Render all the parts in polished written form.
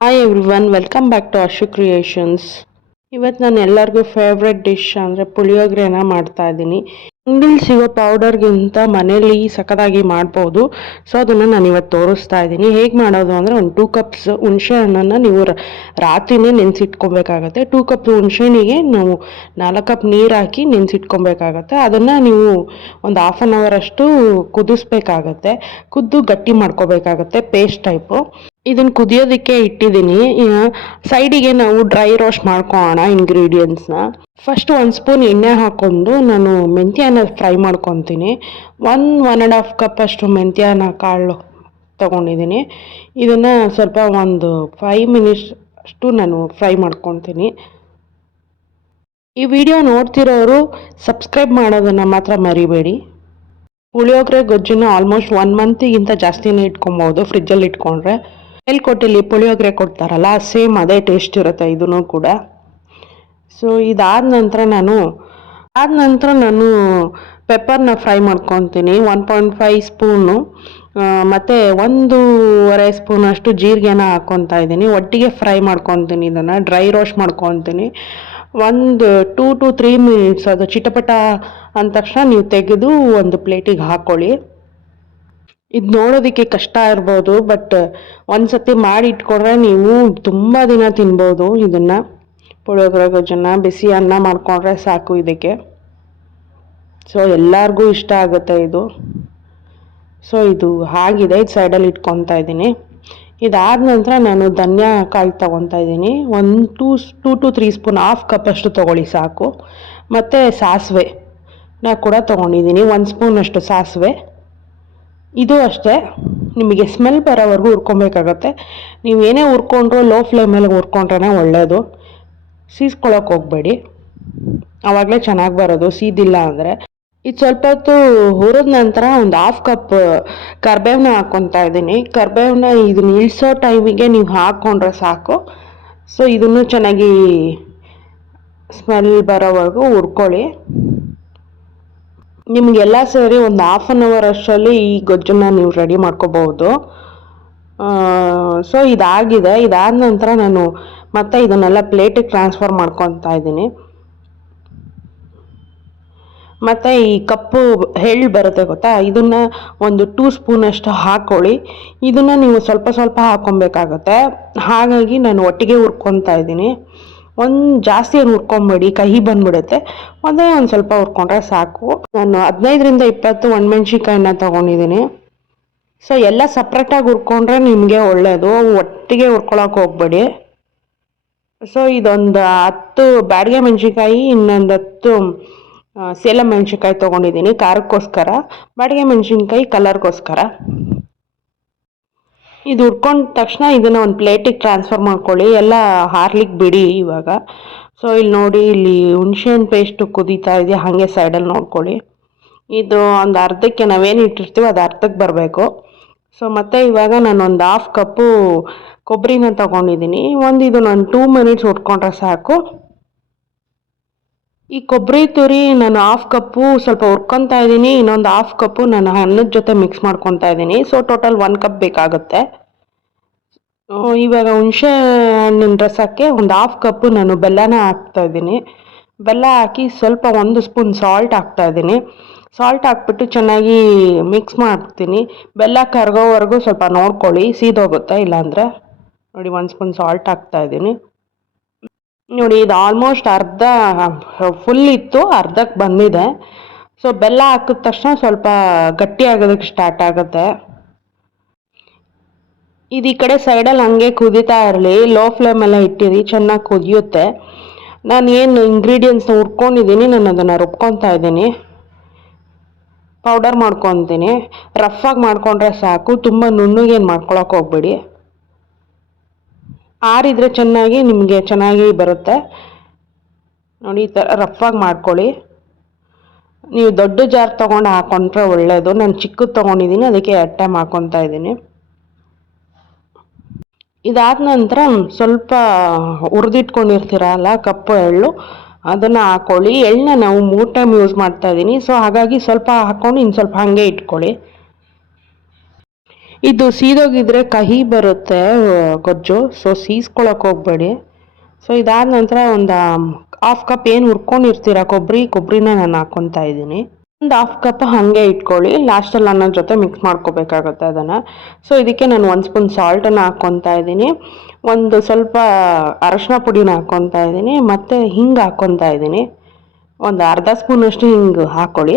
Hi everyone, welcome back to Ashu creations. ಇವತ್ತು ನಾನು ಎಲ್ಲರಿಗೂ ಫೇವ್ರೆಟ್ ಡಿಶ್ ಅಂದರೆ ಪುಳಿಯೋಗರೆನ ಮಾಡ್ತಾ ಇದ್ದೀನಿ. ಅಂಗಡಿಲಿ ಸಿಗೋ ಪೌಡರ್ಗಿಂತ ಮನೇಲಿ ಸಖತ್ತಾಗಿ ಮಾಡ್ಬೋದು. ಸೊ ಅದನ್ನು ನಾನು ಇವತ್ತು ತೋರಿಸ್ತಾ ಇದ್ದೀನಿ. ಹೇಗೆ ಮಾಡೋದು ಅಂದರೆ, ಒಂದು 2 ಕಪ್ಸ್ ಹುಣಸೆ ಹಣ್ಣನ್ನು ನೀವು ರಾತ್ರಿನೇ ನೆನೆಸಿಟ್ಕೊಬೇಕಾಗತ್ತೆ. 2 ಕಪ್ ಹುಣಸೆಹಣ್ಣಿಗೆ ನಾವು 4 ಕಪ್ ನೀರು ಹಾಕಿ ನೆನೆಸಿಟ್ಕೊಬೇಕಾಗತ್ತೆ. ಅದನ್ನು ನೀವು ಒಂದು ಹಾಫ್ ಆನ್ ಅವರ್ ಅಷ್ಟು ಕುದಿಸ್ಬೇಕಾಗತ್ತೆ. ಕುದ್ದು ಗಟ್ಟಿ ಮಾಡ್ಕೋಬೇಕಾಗತ್ತೆ, ಪೇಸ್ಟ್ ಟೈಪು. ಇದನ್ನು ಕುದಿಯೋದಕ್ಕೆ ಇಟ್ಟಿದ್ದೀನಿ. ಸೈಡಿಗೆ ನಾವು ಡ್ರೈ ರೋಸ್ಟ್ ಮಾಡ್ಕೊಳ್ಳೋಣ ಇಂಗ್ರೀಡಿಯೆಂಟ್ಸ್ನ. ಫಸ್ಟ್ 1 ಸ್ಪೂನ್ ಎಣ್ಣೆ ಹಾಕ್ಕೊಂಡು ನಾನು ಮೆಂತ್ಯನ ಫ್ರೈ ಮಾಡ್ಕೊತೀನಿ. 1.5 ಕಪ್ ಅಷ್ಟು ಮೆಂತ್ಯನ ಕಾಳು ತೊಗೊಂಡಿದ್ದೀನಿ. ಇದನ್ನು ಸ್ವಲ್ಪ ಒಂದು 5 ಮಿನಿಟ್ಸ್ ಅಷ್ಟು ನಾನು ಫ್ರೈ ಮಾಡ್ಕೊತೀನಿ. ಈ ವಿಡಿಯೋ ನೋಡ್ತಿರೋರು ಸಬ್ಸ್ಕ್ರೈಬ್ ಮಾಡೋದನ್ನು ಮಾತ್ರ ಮರಿಬೇಡಿ. ಪುಳಿಯೋಗರೆ ಗೊಜ್ಜನ್ನ ಆಲ್ಮೋಸ್ಟ್ 1 ಮಂತಿಗಿಂತ ಜಾಸ್ತಿನೇ ಇಟ್ಕೊಬೋದು ಫ್ರಿಜ್ಜಲ್ಲಿ ಇಟ್ಕೊಂಡ್ರೆ. ಮೇಲ್ಕೋಟೆಲಿ ಪುಳಿಯೋಗರೆ ಕೊಡ್ತಾರಲ್ಲ, ಸೇಮ್ ಅದೇ ಟೇಸ್ಟ್ ಇರುತ್ತೆ ಇದೂ ಕೂಡ. ಸೊ ಇದಾದ ನಂತರ ನಾನು ಪೆಪ್ಪರ್ನ ಫ್ರೈ ಮಾಡ್ಕೊತೀನಿ. 1.5 ಸ್ಪೂನು ಮತ್ತು 1.5 ಸ್ಪೂನಷ್ಟು ಜೀರಿಗೆನ ಹಾಕ್ಕೊತಾ ಇದ್ದೀನಿ. ಒಟ್ಟಿಗೆ ಫ್ರೈ ಮಾಡ್ಕೊತೀನಿ. ಇದನ್ನು ಡ್ರೈ ರೋಸ್ಟ್ ಮಾಡ್ಕೊತೀನಿ. ಒಂದು 2 to 3 ಮಿನಿಟ್ಸ್ ಅದು ಚಿಟಪಟ ಅಂದ ತಕ್ಷಣ ನೀವು ತೆಗೆದು ಒಂದು ಪ್ಲೇಟಿಗೆ ಹಾಕ್ಕೊಳ್ಳಿ. ಇದು ನೋಡೋದಕ್ಕೆ ಕಷ್ಟ ಇರ್ಬೋದು, ಬಟ್ ಒಂದ್ಸತಿ ಮಾಡಿ ಇಟ್ಕೊಂಡ್ರೆ ನೀವು ತುಂಬ ದಿನ ತಿನ್ಬೋದು. ಇದನ್ನು ಪುಳಿಯೋಗರೆ ಗೊಜ್ಜನ್ನು ಬಿಸಿ ಅನ್ನ ಮಾಡ್ಕೊಂಡ್ರೆ ಸಾಕು ಇದಕ್ಕೆ. ಸೊ ಎಲ್ಲರಿಗೂ ಇಷ್ಟ ಆಗುತ್ತೆ ಇದು. ಸೊ ಇದು ಆಗಿದೆ, ಇದು ಸೈಡಲ್ಲಿ ಇಟ್ಕೊತಾ ಇದ್ದೀನಿ. ಇದಾದ ನಂತರ ನಾನು ಧನಿಯಾ ಕಾಳು ತೊಗೊತಾ ಇದ್ದೀನಿ. 2 to 3 ಸ್ಪೂನ್, 1/2 ಕಪ್ ಅಷ್ಟು ತೊಗೊಳ್ಳಿ ಸಾಕು. ಮತ್ತು ಸಾಸಿವೆನ ಕೂಡ ತೊಗೊಂಡಿದ್ದೀನಿ, 1 ಸ್ಪೂನಷ್ಟು ಸಾಸಿವೆ. ಇದು ಅಷ್ಟೇ, ನಿಮಗೆ ಸ್ಮೆಲ್ ಬರೋವರೆಗೂ ಹುರ್ಕೊಬೇಕಾಗತ್ತೆ. ನೀವು ಏನೇ ಹುರ್ಕೊಂಡ್ರು ಲೋ ಫ್ಲೇಮಲ್ಲಿ ಹುರ್ಕೊಂಡ್ರೆ ಒಳ್ಳೆಯದು. ಸೀಸ್ಕೊಳ್ಳೋಕೆ ಹೋಗಬೇಡಿ, ಆವಾಗಲೇ ಚೆನ್ನಾಗಿ ಬರೋದು, ಸೀದಿಲ್ಲ ಅಂದರೆ. ಇದು ಸ್ವಲ್ಪ ಹೊತ್ತು ಹುರಿದ ನಂತರ ಒಂದು 1/2 ಕಪ್ ಕರಿಬೇವನ್ನ ಹಾಕ್ಕೊತಾ ಇದ್ದೀನಿ. ಕರಿಬೇವನ್ನ ಇದನ್ನ ಇಳಿಸೋ ಟೈಮಿಗೆ ನೀವು ಹಾಕ್ಕೊಂಡ್ರೆ ಸಾಕು. ಸೊ ಇದನ್ನು ಚೆನ್ನಾಗಿ ಸ್ಮೆಲ್ ಬರೋವರೆಗೂ ಹುರ್ಕೊಳ್ಳಿ. ನಿಮಗೆಲ್ಲ ಸೇರಿ ಒಂದು 1/2 ಆನ್ ಅವರ್ ಅಷ್ಟರಲ್ಲಿ ಈ ಗೊಜ್ಜನ್ನು ನೀವು ರೆಡಿ ಮಾಡ್ಕೋಬಹುದು. ಸೊ ಇದಾಗಿದೆ. ಇದಾದ ನಂತರ ನಾನು ಮತ್ತೆ ಇದನ್ನೆಲ್ಲ ಪ್ಲೇಟಿಗೆ ಟ್ರಾನ್ಸ್ಫರ್ ಮಾಡ್ಕೊತಾ ಇದ್ದೀನಿ. ಮತ್ತು ಈ ಕಪ್ಪು ಎಳ್ಳು ಬರುತ್ತೆ ಗೊತ್ತಾ, ಇದನ್ನು ಒಂದು 2 ಸ್ಪೂನಷ್ಟು ಹಾಕ್ಕೊಳ್ಳಿ. ಇದನ್ನು ನೀವು ಸ್ವಲ್ಪ ಸ್ವಲ್ಪ ಹಾಕ್ಕೊಬೇಕಾಗತ್ತೆ. ಹಾಗಾಗಿ ನಾನು ಒಟ್ಟಿಗೆ ಹುರ್ಕೊತಾ ಇದ್ದೀನಿ. ಜಾಸ್ತಿ ಏನು ಹುರ್ಕೊಂಬೇಡಿ, ಕಹಿ ಬಂದ್ಬಿಡುತ್ತೆ. ಒಂದು ಸ್ವಲ್ಪ ಹುರ್ಕೊಂಡ್ರೆ ಸಾಕು. ನಾನು 15ರಿಂದ 20 ಒಣಮೆಣ್ಸಿನ್ಕಾಯಿನ ತೊಗೊಂಡಿದ್ದೀನಿ. ಸೊ ಎಲ್ಲ ಸಪ್ರೇಟಾಗಿ ಹುರ್ಕೊಂಡ್ರೆ ನಿಮಗೆ ಒಳ್ಳೆಯದು, ಒಟ್ಟಿಗೆ ಹುರ್ಕೊಳಕ್ಕೆ ಹೋಗ್ಬೇಡಿ. ಸೊ ಇದೊಂದು 10 ಬ್ಯಾಡಗೆ ಮೆಣಸಿನ್ಕಾಯಿ, ಇನ್ನೊಂದು 10 ಸೇಲಂ ಮೆಣಸಿನ್ಕಾಯಿ ತೊಗೊಂಡಿದ್ದೀನಿ ಖಾರಕ್ಕೋಸ್ಕರ, ಬ್ಯಾಡಗೆ ಮೆಣಸಿನ್ಕಾಯಿ ಕಲರ್ಗೋಸ್ಕರ. ಇದು ಹುರ್ಕೊಂಡ ತಕ್ಷಣ ಇದನ್ನು ಒಂದು ಪ್ಲೇಟಿಗೆ ಟ್ರಾನ್ಸ್ಫರ್ ಮಾಡ್ಕೊಳ್ಳಿ. ಎಲ್ಲ ಹಾರ್ಲಿಕ್ಕೆ ಬಿಡಿ ಇವಾಗ. ಸೊ ಇಲ್ಲಿ ನೋಡಿ, ಇಲ್ಲಿ ಹುಣಸೆಹಣ್ಣು ಪೇಸ್ಟು ಕುದೀತಾ ಇದೆ, ಹಾಗೆ ಸೈಡಲ್ಲಿ ನೋಡ್ಕೊಳ್ಳಿ. ಇದು ಒಂದು ಅರ್ಧಕ್ಕೆ ನಾವೇನು ಇಟ್ಟಿರ್ತೀವೋ ಅದು ಅರ್ಧಕ್ಕೆ ಬರಬೇಕು. ಸೊ ಮತ್ತು ಇವಾಗ ನಾನು ಒಂದು 1/2 ಕಪ್ಪು ಕೊಬ್ಬರಿನ ತೊಗೊಂಡಿದ್ದೀನಿ. ಇದನ್ನು 2 ಮಿನಿಟ್ಸ್ ಹುರ್ಕೊಂಡ್ರೆ ಸಾಕು. ಈ ಕೊಬ್ಬರಿ ತುರಿ ನಾನು 1/2 ಕಪ್ಪು ಸ್ವಲ್ಪ ಹುರ್ಕೊತಾ ಇದ್ದೀನಿ, ಇನ್ನೊಂದು 1/2 ಕಪ್ಪು ನಾನು ಅನ್ನದ ಜೊತೆ ಮಿಕ್ಸ್ ಮಾಡ್ಕೊತಾ ಇದ್ದೀನಿ. ಸೊ ಟೋಟಲ್ 1 ಕಪ್ ಬೇಕಾಗುತ್ತೆ. ಇವಾಗ ಹುಣಸೆ ಹಣ್ಣಿನ ರಸಕ್ಕೆ ಒಂದು 1/2 ಕಪ್ಪು ನಾನು ಬೆಲ್ಲನ ಹಾಕ್ತಾ ಇದ್ದೀನಿ. ಬೆಲ್ಲ ಹಾಕಿ ಸ್ವಲ್ಪ 1 ಸ್ಪೂನ್ ಸಾಲ್ಟ್ ಹಾಕ್ತಾ ಇದ್ದೀನಿ. ಸಾಲ್ಟ್ ಹಾಕ್ಬಿಟ್ಟು ಚೆನ್ನಾಗಿ ಮಿಕ್ಸ್ ಮಾಡ್ತೀನಿ. ಬೆಲ್ಲ ಕರಗೋವರೆಗೂ ಸ್ವಲ್ಪ ನೋಡ್ಕೊಳ್ಳಿ, ಸೀದೋಗುತ್ತೆ ಇಲ್ಲಾಂದರೆ. ನೋಡಿ, 1 ಸ್ಪೂನ್ ಸಾಲ್ಟ್ ಹಾಕ್ತಾ ಇದ್ದೀನಿ. ನೋಡಿ, ಇದು ಆಲ್ಮೋಸ್ಟ್ ಅರ್ಧ ಫುಲ್ ಇತ್ತು, ಅರ್ಧಕ್ಕೆ ಬಂದಿದೆ. ಸೊ ಬೆಲ್ಲ ಹಾಕಿದ ತಕ್ಷಣ ಸ್ವಲ್ಪ ಗಟ್ಟಿ ಆಗೋದಕ್ಕೆ ಸ್ಟಾರ್ಟ್ ಆಗುತ್ತೆ. ಇದು ಈ ಕಡೆ ಸೈಡಲ್ಲಿ ಹಂಗೆ ಕುದೀತಾ ಇರಲಿ, ಲೋ ಫ್ಲೇಮೆಲ್ಲ ಇಟ್ಟಿರಿ, ಚೆನ್ನಾಗಿ ಕುದಿಯುತ್ತೆ. ನಾನು ಏನು ಇಂಗ್ರೀಡಿಯೆಂಟ್ಸ್ನ ಹುರ್ಕೊಂಡಿದ್ದೀನಿ, ನಾನು ಅದನ್ನು ರುಬ್ಕೊತಾ ಇದ್ದೀನಿ. ಪೌಡರ್ ಮಾಡ್ಕೊತೀನಿ. ರಫಾಗಿ ಮಾಡ್ಕೊಂಡ್ರೆ ಸಾಕು, ತುಂಬ ನುಣ್ಣಗೇನು ಮಾಡ್ಕೊಳಕ್ಕೆ ಹೋಗ್ಬೇಡಿ. ಆರಿದ್ರೆ ನಿಮಗೆ ಚೆನ್ನಾಗಿ ಬರುತ್ತೆ. ನೋಡಿ, ಈ ಥರ ರಫಾಗಿ ಮಾಡ್ಕೊಳ್ಳಿ. ನೀವು ದೊಡ್ಡ ಜಾರ್ ತೊಗೊಂಡು ಹಾಕ್ಕೊಂಡ್ರೆ ಒಳ್ಳೆಯದು. ನಾನು ಚಿಕ್ಕದು ತೊಗೊಂಡಿದ್ದೀನಿ, ಅದಕ್ಕೆ 2 ಟೈಮ್ ಹಾಕ್ಕೊತಾ ಇದ್ದೀನಿ. ಇದಾದ ನಂತರ ಸ್ವಲ್ಪ ಹುರಿದಿಟ್ಕೊಂಡಿರ್ತೀರಲ್ಲ ಕಪ್ಪು ಎಳ್ಳು, ಅದನ್ನು ಹಾಕ್ಕೊಳ್ಳಿ. ಎಳ್ಳನ್ನ ನಾವು 3 ಟೈಮ್ ಯೂಸ್ ಮಾಡ್ತಾ ಇದ್ದೀನಿ. ಸೊ ಹಾಗಾಗಿ ಸ್ವಲ್ಪ ಹಾಕ್ಕೊಂಡು ಇನ್ನು ಸ್ವಲ್ಪ ಹಾಗೆ ಇಟ್ಕೊಳ್ಳಿ. ಇದು ಸೀದೋಗಿದ್ರೆ ಕಹಿ ಬರುತ್ತೆ ಗೊಜ್ಜು, ಸೊ ಸೀಸ್ಕೊಳಕ್ಕೆ ಹೋಗ್ಬೇಡಿ. ಸೊ ಇದಾದ ನಂತರ ಒಂದು ಹಾಫ್ ಕಪ್ ಏನು ಹುರ್ಕೊಂಡಿರ್ತೀರ ಕೊಬ್ಬರಿನ ನಾನು ಹಾಕ್ಕೊತಾ ಇದ್ದೀನಿ. ಒಂದು ಹಾಫ್ ಕಪ್ ಹಾಗೆ ಇಟ್ಕೊಳ್ಳಿ, ಲಾಸ್ಟಲ್ಲಿ ಅನ್ನೋ ಜೊತೆ ಮಿಕ್ಸ್ ಮಾಡ್ಕೋಬೇಕಾಗುತ್ತೆ ಅದನ್ನು. ಸೊ ಇದಕ್ಕೆ ನಾನು 1 ಸ್ಪೂನ್ ಸಾಲ್ಟನ್ನು ಹಾಕ್ಕೊತಾ ಇದ್ದೀನಿ, ಒಂದು ಸ್ವಲ್ಪ ಅರಶಿನ ಪುಡಿನ ಹಾಕ್ಕೊತಾ ಇದ್ದೀನಿ, ಮತ್ತು ಹಿಂಗೆ ಹಾಕ್ಕೊತಾ ಇದ್ದೀನಿ, ಒಂದು ಅರ್ಧ ಸ್ಪೂನಷ್ಟು ಹಿಂಗೆ ಹಾಕ್ಕೊಳ್ಳಿ.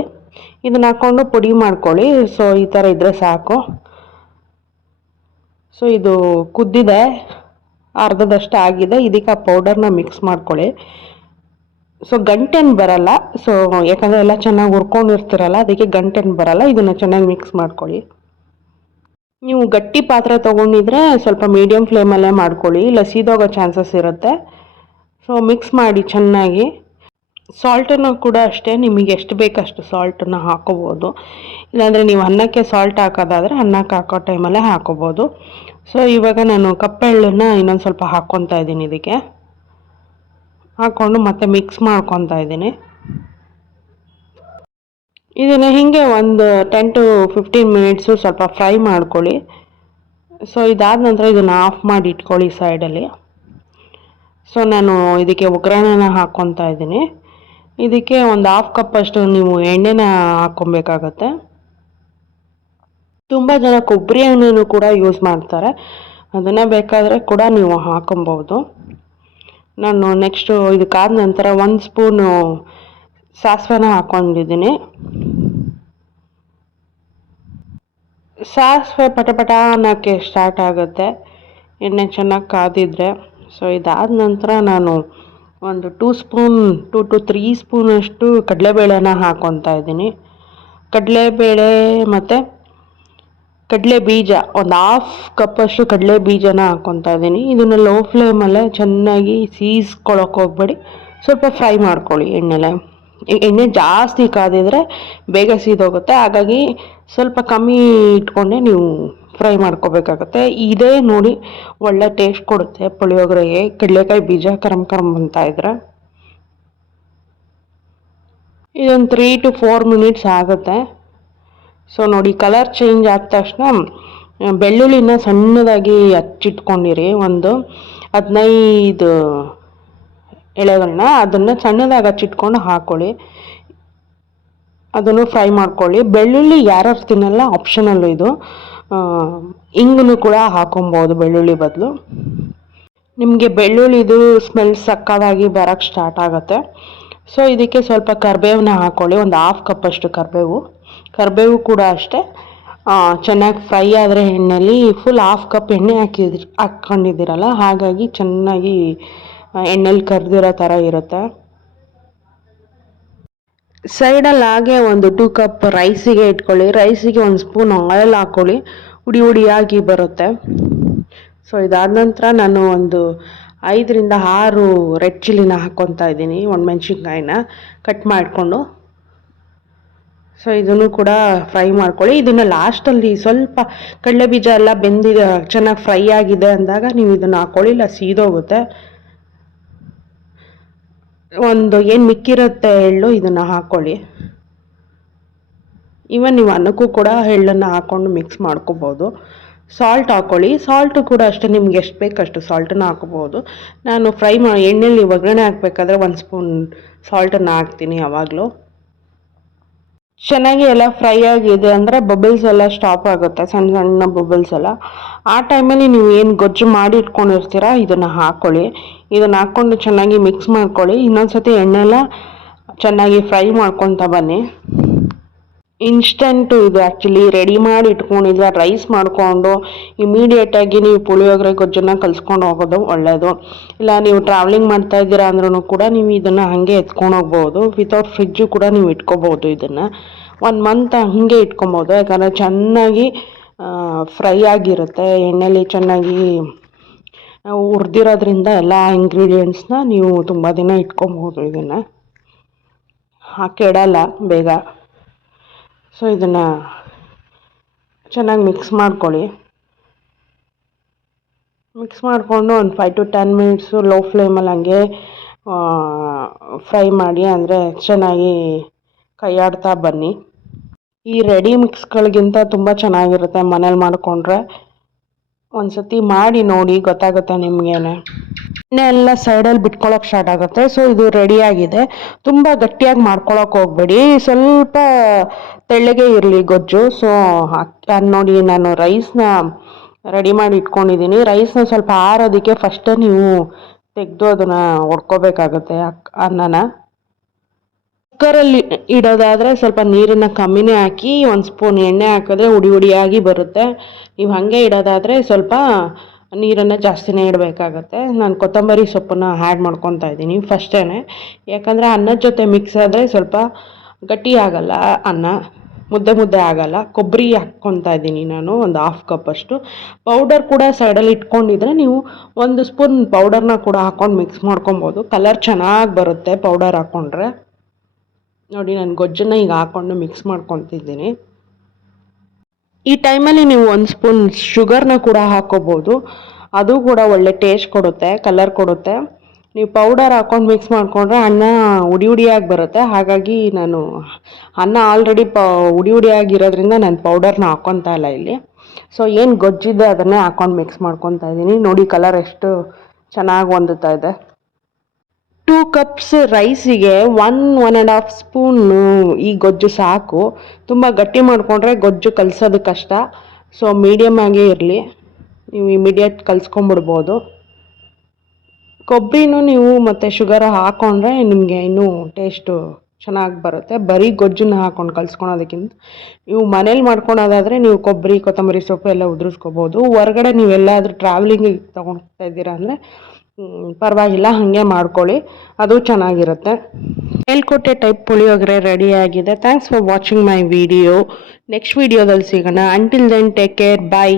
ಇದನ್ನ ಹಾಕ್ಕೊಂಡು ಪುಡಿ ಮಾಡ್ಕೊಳ್ಳಿ. ಸೊ ಈ ಥರ ಇದ್ದರೆ ಸಾಕು. ಸೊ ಇದು ಕುದ್ದಿದೆ, ಅರ್ಧದಷ್ಟು ಆಗಿದೆ. ಇದಕ್ಕೆ ಆ ಪೌಡರ್ನ ಮಿಕ್ಸ್ ಮಾಡ್ಕೊಳ್ಳಿ. ಸೊ ಗಂಟೆನು ಬರಲ್ಲ, ಸೊ ಯಾಕಂದರೆ ಎಲ್ಲ ಚೆನ್ನಾಗಿ ಹುರ್ಕೊಂಡಿರ್ತೀರಲ್ಲ, ಅದಕ್ಕೆ ಗಂಟೆನು ಬರಲ್ಲ. ಇದನ್ನು ಚೆನ್ನಾಗಿ ಮಿಕ್ಸ್ ಮಾಡ್ಕೊಳ್ಳಿ. ನೀವು ಗಟ್ಟಿ ಪಾತ್ರೆ ತೊಗೊಂಡಿದ್ರೆ ಸ್ವಲ್ಪ ಮೀಡಿಯಮ್ ಫ್ಲೇಮಲ್ಲೇ ಮಾಡ್ಕೊಳ್ಳಿ, ಇಲ್ಲ ಸೀದೋಗೋ ಚಾನ್ಸಸ್ ಇರುತ್ತೆ. ಸೊ ಮಿಕ್ಸ್ ಮಾಡಿ ಚೆನ್ನಾಗಿ. ಸಾಲ್ಟನ್ನು ಕೂಡ ಅಷ್ಟೇ, ನಿಮಗೆ ಎಷ್ಟು ಬೇಕಷ್ಟು ಸಾಲ್ಟನ್ನು ಹಾಕೋಬೋದು. ಇಲ್ಲಾಂದರೆ ನೀವು ಅನ್ನಕ್ಕೆ ಸಾಲ್ಟ್ ಹಾಕೋದಾದರೆ ಅನ್ನಕ್ಕೆ ಹಾಕೋ ಟೈಮಲ್ಲೇ ಹಾಕೋಬೋದು. ಸೊ ಇವಾಗ ನಾನು ಕಪ್ಪೆಳ್ಳನ್ನು ಇನ್ನೊಂದು ಸ್ವಲ್ಪ ಹಾಕ್ಕೊತಾ ಇದ್ದೀನಿ. ಇದಕ್ಕೆ ಹಾಕ್ಕೊಂಡು ಮತ್ತೆ ಮಿಕ್ಸ್ ಮಾಡ್ಕೊತಾ ಇದ್ದೀನಿ. ಇದನ್ನು ಹೀಗೆ ಒಂದು 10 to 15 ಮಿನಿಟ್ಸು ಸ್ವಲ್ಪ ಫ್ರೈ ಮಾಡ್ಕೊಳ್ಳಿ. ಸೊ ಇದಾದ ನಂತರ ಇದನ್ನು ಆಫ್ ಮಾಡಿ ಇಟ್ಕೊಳ್ಳಿ ಸೈಡಲ್ಲಿ. ಸೊ ನಾನು ಇದಕ್ಕೆ ಒಗ್ಗರಣೆನ ಹಾಕ್ಕೊತಾ ಇದ್ದೀನಿ. ಇದಕ್ಕೆ ಒಂದು ಹಾಫ್ ಕಪ್ ಅಷ್ಟು ನೀವು ಎಣ್ಣೆನ ಹಾಕ್ಕೊಬೇಕಾಗತ್ತೆ. ತುಂಬ ಜನ ಕೊಬ್ಬರಿ ಎಣ್ಣೆನೂ ಕೂಡ ಯೂಸ್ ಮಾಡ್ತಾರೆ, ಅದನ್ನು ಬೇಕಾದರೆ ಕೂಡ ನೀವು ಹಾಕೊಬೋದು. ನಾನು ನೆಕ್ಸ್ಟು ಇದಕ್ಕಾದ ನಂತರ 1 ಸ್ಪೂನು ಸಾಸಿವೆನ ಹಾಕ್ಕೊಂಡಿದ್ದೀನಿ. ಸಾಸಿವೆ ಪಟ ಅನ್ನೋಕ್ಕೆ ಸ್ಟಾರ್ಟ್ ಆಗುತ್ತೆ ಎಣ್ಣೆ ಚೆನ್ನಾಗಿ ಕಾದಿದ್ರೆ. ಸೊ ಇದಾದ ನಂತರ ನಾನು ಒಂದು 2 to 3 ಸ್ಪೂನಷ್ಟು ಕಡಲೆಬೇಳೆನ ಹಾಕ್ಕೊತಾ ಇದ್ದೀನಿ. ಕಡಲೆಬೇಳೆ ಮತ್ತು ಕಡಲೆ ಬೀಜ, ಒಂದು ಹಾಫ್ ಕಪ್ಪಷ್ಟು ಕಡಲೆ ಬೀಜನ ಹಾಕ್ಕೊತಾ ಇದ್ದೀನಿ. ಇದನ್ನು ಲೋ ಫ್ಲೇಮಲ್ಲೇ ಚೆನ್ನಾಗಿ ಸೀಸ್ಕೊಳಕ್ಕೆ ಹೋಗ್ಬೇಡಿ, ಸ್ವಲ್ಪ ಫ್ರೈ ಮಾಡ್ಕೊಳ್ಳಿ ಎಣ್ಣೆಲೆ. ಎಣ್ಣೆ ಜಾಸ್ತಿ ಕಾದಿದ್ರೆ ಬೇಗ ಸೀದೋಗುತ್ತೆ, ಹಾಗಾಗಿ ಸ್ವಲ್ಪ ಕಮ್ಮಿ ಇಟ್ಕೊಂಡೆ ನೀವು ಫ್ರೈ ಮಾಡ್ಕೋಬೇಕಾಗತ್ತೆ. ಇದೇ ನೋಡಿ ಒಳ್ಳೆ ಟೇಸ್ಟ್ ಕೊಡುತ್ತೆ ಪುಳಿಯೋಗರೆಗೆ, ಕಡಲೆಕಾಯಿ ಬೀಜ ಕರಮ್ ಅಂತ ಇದ್ರೆ. ಇದೊಂದು 3 to 4 ಮಿನಿಟ್ಸ್ ಆಗುತ್ತೆ. ಸೊ ನೋಡಿ, ಕಲರ್ ಚೇಂಜ್ ಆದ ತಕ್ಷಣ ಬೆಳ್ಳುಳ್ಳಿನ ಸಣ್ಣದಾಗಿ ಹಚ್ಚಿಟ್ಕೊಂಡಿರಿ, ಒಂದು 15 ಎಳೆಗಳನ್ನ, ಅದನ್ನು ಸಣ್ಣದಾಗಿ ಹಚ್ಚಿಟ್ಕೊಂಡು ಹಾಕ್ಕೊಳ್ಳಿ. ಅದನ್ನು ಫ್ರೈ ಮಾಡ್ಕೊಳ್ಳಿ. ಬೆಳ್ಳುಳ್ಳಿ ಯಾರ್ಯಾರು ತಿನ್ನಲ್ಲ, ಆಪ್ಷನಲ್ಲು ಇದು. ಇಂಗನ್ನು ಕೂಡ ಹಾಕೊಬೋದು ಬೆಳ್ಳುಳ್ಳಿ ಬದಲು. ನಿಮಗೆ ಬೆಳ್ಳುಳ್ಳಿದು ಸ್ಮೆಲ್ ಸಕ್ಕದಾಗಿ ಬರೋಕ್ಕೆ ಸ್ಟಾರ್ಟ್ ಆಗುತ್ತೆ. ಸೊ ಇದಕ್ಕೆ ಸ್ವಲ್ಪ ಕರಿಬೇವನ್ನ ಹಾಕ್ಕೊಳ್ಳಿ, ಒಂದು ಹಾಫ್ ಕಪ್ಪಷ್ಟು ಕರಿಬೇವು ಕೂಡ ಅಷ್ಟೇ ಚೆನ್ನಾಗಿ ಫ್ರೈ ಆದರೆ ಎಣ್ಣೆಯಲ್ಲಿ, ಫುಲ್ ಹಾಫ್ ಕಪ್ ಎಣ್ಣೆ ಹಾಕ್ಕೊಂಡಿದ್ದೀರಲ್ಲ, ಹಾಗಾಗಿ ಚೆನ್ನಾಗಿ ಎಣ್ಣೆಲಿ ಕರ್ದಿರೋ ಥರ ಇರುತ್ತೆ. ಸೈಡಲ್ಲಿ ಹಾಗೆ ಒಂದು 2 ಕಪ್ ರೈಸಿಗೆ ಇಟ್ಕೊಳ್ಳಿ. ರೈಸಿಗೆ 1 ಸ್ಪೂನ್ ಆಯಿಲ್ ಹಾಕ್ಕೊಳ್ಳಿ, ಹುಡಿಯಾಗಿ ಬರುತ್ತೆ. ಸೊ ಇದಾದ ನಂತರ ನಾನು ಒಂದು 5 to 6 ರೆಡ್ ಚಿಲ್ಲಿನ ಹಾಕ್ಕೊತಾ ಇದ್ದೀನಿ, ಒಣಮೆಣ್ಸಿನ್ಕಾಯಿನ ಕಟ್ ಮಾಡಿಕೊಂಡು. ಸೊ ಇದನ್ನು ಕೂಡ ಫ್ರೈ ಮಾಡ್ಕೊಳ್ಳಿ. ಇದನ್ನು ಲಾಸ್ಟಲ್ಲಿ ಸ್ವಲ್ಪ ಕಡಲೆ ಬೀಜ ಎಲ್ಲ ಬೆಂದಿದೆ, ಚೆನ್ನಾಗಿ ಫ್ರೈ ಆಗಿದೆ ಅಂದಾಗ ನೀವು ಇದನ್ನು ಹಾಕ್ಕೊಳ್ಳಿ, ಇಲ್ಲ ಸೀದೋಗುತ್ತೆ. ಒಂದು ಏನು ಮಿಕ್ಕಿರುತ್ತೆ ಎಳ್ಳು, ಇದನ್ನು ಹಾಕ್ಕೊಳ್ಳಿ. ಇವನ್ ನೀವು ಅನ್ನಕ್ಕೂ ಕೂಡ ಎಳ್ಳನ್ನು ಹಾಕ್ಕೊಂಡು ಮಿಕ್ಸ್ ಮಾಡ್ಕೋಬೋದು. ಸಾಲ್ಟ್ ಹಾಕ್ಕೊಳ್ಳಿ. ಸಾಲ್ಟು ಕೂಡ ಅಷ್ಟೇ, ನಿಮ್ಗೆ ಎಷ್ಟು ಬೇಕಷ್ಟು ಸಾಲ್ಟನ್ನು ಹಾಕ್ಕೋಬೋದು. ನಾನು ಎಣ್ಣೆಯಲ್ಲಿ ಒಗ್ಗರಣೆ ಹಾಕಬೇಕಾದ್ರೆ 1 ಸ್ಪೂನ್ ಸಾಲ್ಟನ್ನು ಹಾಕ್ತೀನಿ ಯಾವಾಗಲೂ. ಚೆನ್ನಾಗಿ ಎಲ್ಲ ಫ್ರೈ ಆಗಿದೆ ಅಂದರೆ ಬಬಲ್ಸ್ ಎಲ್ಲ ಸ್ಟಾಪ್ ಆಗುತ್ತೆ, ಸಣ್ಣ ಸಣ್ಣ ಬಬಲ್ಸ್ ಎಲ್ಲ. ಆ ಟೈಮಲ್ಲಿ ನೀವು ಏನು ಗೊಜ್ಜು ಮಾಡಿ ಇಟ್ಕೊಂಡಿರ್ತೀರ ಇದನ್ನು ಹಾಕ್ಕೊಳ್ಳಿ. ಇದನ್ನು ಹಾಕ್ಕೊಂಡು ಚೆನ್ನಾಗಿ ಮಿಕ್ಸ್ ಮಾಡ್ಕೊಳ್ಳಿ. ಇನ್ನೊಂದ್ಸತಿ ಎಣ್ಣೆಲ್ಲ ಚೆನ್ನಾಗಿ ಫ್ರೈ ಮಾಡ್ಕೊತಾ ಬನ್ನಿ. ಇನ್ಸ್ಟೆಂಟು ಇದು ಆ್ಯಕ್ಚುಲಿ, ರೆಡಿ ಮಾಡಿ ಇಟ್ಕೊಂಡಿದ್ರೆ ರೈಸ್ ಮಾಡಿಕೊಂಡು ಇಮಿಡಿಯೇಟಾಗಿ ನೀವು ಪುಳಿಯೋಗರೆ ಗೊಜ್ಜನ್ನು ಕಲಿಸ್ಕೊಂಡು ಹೋಗೋದು ಒಳ್ಳೆಯದು. ಇಲ್ಲ ನೀವು ಟ್ರಾವೆಲಿಂಗ್ ಮಾಡ್ತಾ ಇದ್ದೀರಾ ಅಂದ್ರೂ ಕೂಡ ನೀವು ಇದನ್ನು ಹಾಗೆ ಎತ್ಕೊಂಡು ಹೋಗ್ಬೋದು. ವಿತೌಟ್ ಫ್ರಿಜ್ಜು ಕೂಡ ನೀವು ಇಟ್ಕೋಬೋದು. ಇದನ್ನು 1 ಮಂತ್ ಹಾಗೆ ಇಟ್ಕೊಬೋದು, ಯಾಕಂದರೆ ಚೆನ್ನಾಗಿ ಫ್ರೈ ಆಗಿರುತ್ತೆ ಎಣ್ಣೆಲಿ, ಚೆನ್ನಾಗಿ ಹುರಿದಿರೋದ್ರಿಂದ ಎಲ್ಲ ಇಂಗ್ರೀಡಿಯೆಂಟ್ಸ್ನ ನೀವು ತುಂಬ ದಿನ ಇಟ್ಕೊಬೋದು. ಇದನ್ನು ಕೆಡಲ್ಲ ಬೇಗ. ಸೊ ಇದನ್ನು ಚೆನ್ನಾಗಿ ಮಿಕ್ಸ್ ಮಾಡ್ಕೊಳ್ಳಿ. ಮಿಕ್ಸ್ ಮಾಡಿಕೊಂಡು ಒಂದು 5 to 10 ಮಿನಿಟ್ಸು ಲೋ ಫ್ಲೇಮಲ್ಲಿ ಹಂಗೆ ಫ್ರೈ ಮಾಡಿ, ಅಂದರೆ ಚೆನ್ನಾಗಿ ಕೈ ಆಡ್ತಾ ಬನ್ನಿ. ಈ ರೆಡಿ ಮಿಕ್ಸ್ಗಳಿಗಿಂತ ತುಂಬ ಚೆನ್ನಾಗಿರುತ್ತೆ ಮನೇಲಿ ಮಾಡಿಕೊಂಡ್ರೆ. ಒಂದ್ಸತಿ ಮಾಡಿ ನೋಡಿ, ಗೊತ್ತಾಗುತ್ತೆ ನಿಮಗೇನೆ. ಎಣ್ಣೆ ಎಲ್ಲ ಸೈಡಲ್ಲಿ ಬಿಟ್ಕೊಳಕ್ಕೆ ಸ್ಟಾರ್ಟ್ ಆಗುತ್ತೆ. ಸೊ ಇದು ರೆಡಿಯಾಗಿದೆ. ತುಂಬ ಗಟ್ಟಿಯಾಗಿ ಮಾಡ್ಕೊಳಕ್ಕೆ ಹೋಗ್ಬೇಡಿ, ಸ್ವಲ್ಪ ತೆಳ್ಳಗೆ ಇರಲಿ ಗೊಜ್ಜು. ಸೊ ನೋಡಿ, ನಾನು ರೈಸ್ನ ರೆಡಿ ಮಾಡಿ ಇಟ್ಕೊಂಡಿದ್ದೀನಿ. ರೈಸ್ನ ಸ್ವಲ್ಪ ಆರೋದಕ್ಕೆ ಫಸ್ಟ್ ನೀವು ತೆಗೆದು ಅದನ್ನು ಒಡ್ಕೋಬೇಕಾಗುತ್ತೆ ಅನ್ನನ. ಕುಕ್ಕರಲ್ಲಿ ಇಡೋದಾದರೆ ಸ್ವಲ್ಪ ನೀರನ್ನು ಕಮ್ಮಿನೇ ಹಾಕಿ 1 ಸ್ಪೂನ್ ಎಣ್ಣೆ ಹಾಕಿದ್ರೆ ಉಡಿ ಉಡಿಯಾಗಿ ಬರುತ್ತೆ. ನೀವು ಹಾಗೆ ಇಡೋದಾದರೆ ಸ್ವಲ್ಪ ನೀರನ್ನು ಜಾಸ್ತಿನೇ ಇಡಬೇಕಾಗತ್ತೆ. ನಾನು ಕೊತ್ತಂಬರಿ ಸೊಪ್ಪನ್ನು ಆ್ಯಡ್ ಮಾಡ್ಕೊತಾ ಇದ್ದೀನಿ ಫಸ್ಟೇ, ಯಾಕಂದರೆ ಅನ್ನದ ಜೊತೆ ಮಿಕ್ಸ್ ಆದರೆ ಸ್ವಲ್ಪ ಗಟ್ಟಿ ಆಗಲ್ಲ, ಅನ್ನ ಮುದ್ದೆ ಮುದ್ದೆ ಆಗಲ್ಲ. ಕೊಬ್ಬರಿ ಹಾಕ್ಕೊತಾ ಇದ್ದೀನಿ ನಾನು, ಒಂದು 1/2 ಕಪ್ ಅಷ್ಟು. ಪೌಡರ್ ಕೂಡ ಸೈಡಲ್ಲಿ ಇಟ್ಕೊಂಡಿದ್ರೆ ನೀವು 1 ಸ್ಪೂನ್ ಪೌಡರ್ನ ಕೂಡ ಹಾಕ್ಕೊಂಡು ಮಿಕ್ಸ್ ಮಾಡ್ಕೊಬೋದು. ಕಲರ್ ಚೆನ್ನಾಗಿ ಬರುತ್ತೆ ಪೌಡರ್ ಹಾಕ್ಕೊಂಡ್ರೆ. ನೋಡಿ, ನಾನು ಗೊಜ್ಜನ್ನು ಈಗ ಹಾಕ್ಕೊಂಡು ಮಿಕ್ಸ್ ಮಾಡ್ಕೊತಿದ್ದೀನಿ. ಈ ಟೈಮಲ್ಲಿ ನೀವು 1 ಸ್ಪೂನ್ ಶುಗರ್ನ ಕೂಡ ಹಾಕ್ಕೋಬೋದು. ಅದು ಕೂಡ ಒಳ್ಳೆ ಟೇಸ್ಟ್ ಕೊಡುತ್ತೆ, ಕಲರ್ ಕೊಡುತ್ತೆ. ನೀವು ಪೌಡರ್ ಹಾಕ್ಕೊಂಡು ಮಿಕ್ಸ್ ಮಾಡಿಕೊಂಡ್ರೆ ಅನ್ನ ಉಡಿ ಉಡಿಯಾಗಿ ಬರುತ್ತೆ. ಹಾಗಾಗಿ ನಾನು ಅನ್ನ ಆಲ್ರೆಡಿ ಉಡಿ ಉಡಿಯಾಗಿರೋದ್ರಿಂದ ನಾನು ಪೌಡರ್ನ ಹಾಕ್ಕೊತಾ ಇಲ್ಲ ಇಲ್ಲಿ. ಸೊ ಏನು ಗೊಜ್ಜಿದೆ ಅದನ್ನೇ ಹಾಕ್ಕೊಂಡು ಮಿಕ್ಸ್ ಮಾಡ್ಕೊತಾ ಇದ್ದೀನಿ. ನೋಡಿ ಕಲರ್ ಎಷ್ಟು ಚೆನ್ನಾಗಿ ಹೊಂದುತ್ತಾ ಇದೆ. 2 ಕಪ್ಸ್ ರೈಸಿಗೆ 1-1.5 ಸ್ಪೂನು ಈ ಗೊಜ್ಜು ಸಾಕು. ತುಂಬ ಗಟ್ಟಿ ಮಾಡಿಕೊಂಡ್ರೆ ಗೊಜ್ಜು ಕಲಸೋದು ಕಷ್ಟ. ಸೊ ಮೀಡಿಯಮ್ ಆಗೇ ಇರಲಿ, ನೀವು ಇಮಿಡಿಯೇಟ್ ಕಲಿಸ್ಕೊಂಬಿಡ್ಬೋದು. ಕೊಬ್ಬರಿನೂ ನೀವು ಮತ್ತು ಶುಗರ್ ಹಾಕ್ಕೊಂಡ್ರೆ ನಿಮಗೆ ಇನ್ನೂ ಟೇಸ್ಟು ಚೆನ್ನಾಗಿ ಬರುತ್ತೆ. ಬರೀ ಗೊಜ್ಜನ್ನ ಹಾಕ್ಕೊಂಡು ಕಲಿಸ್ಕೊಳೋದಕ್ಕಿಂತ ನೀವು ಮನೇಲಿ ಮಾಡ್ಕೊಳೋದಾದರೆ ನೀವು ಕೊಬ್ಬರಿ, ಕೊತ್ತಂಬರಿ ಸೊಪ್ಪು ಎಲ್ಲ ಉದುರಿಸ್ಕೋಬೋದು. ಹೊರಗಡೆ ನೀವೆಲ್ಲಾದರೂ ಟ್ರಾವೆಲಿಂಗಿಗೆ ತೊಗೊಳ್ತಾ ಇದ್ದೀರಾ ಅಂದರೆ ಪರವಾಗಿಲ್ಲ, ಹಾಗೆ ಮಾಡ್ಕೊಳ್ಳಿ, ಅದು ಚೆನ್ನಾಗಿರುತ್ತೆ. ಮೇಲ್ಕೋಟೆ ಟೈಪ್ ಪುಳಿಯೋಗರೆ ರೆಡಿಯಾಗಿದೆ. Thanks for watching my video. Next ವಿಡಿಯೋದಲ್ಲಿ ಸಿಗೋಣ. ಅಂಟಿಲ್ ದೆನ್ ಟೇಕ್ ಕೇರ್, ಬಾಯ್.